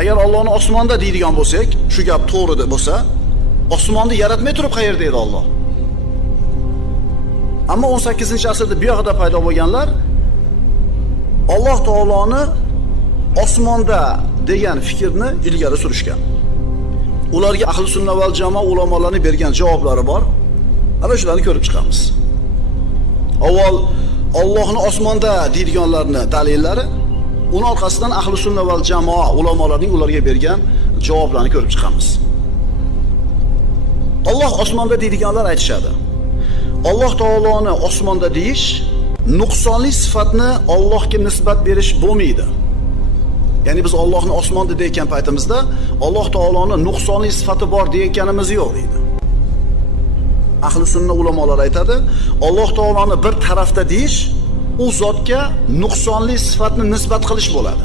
Agar Allohni osmonda deydigan bo'lsak, shu gap to'g'ri bo'lsa, osmonni yaratmay turib qayerda edi Alloh? Ammo 18-asrda bu yoqda paydo bo'lganlar Alloh taoloni osmonda degan fikrni ilgari surishgan. Ularga ahli sunna val jamoa ulamolarining bergan javoblari bor. Ana shularni ko'rib chiqamiz. Avval Allohni osmonda deydiganlarning dalillari, uning orqasidan ahli sunna val jamoa ulamolarining ularga bergan javoblarni ko'rib chiqamiz. Alloh osmonda deydiganlar aytishadi. Alloh taoloni osmonda deyish nuqsonli sifatni Allohga nisbat berish bo'lmaydi. Ya'ni biz Allohni osmonda deyotgan paytimizda Alloh taoloni nuqsonli sifati bor deyotganimiz yo'q deydi. Ahli sunna ulamolari aytadi, Alloh taoloni bir tarafda deyish u zotga nuqsonli sifatni nisbat qilish bo'ladi.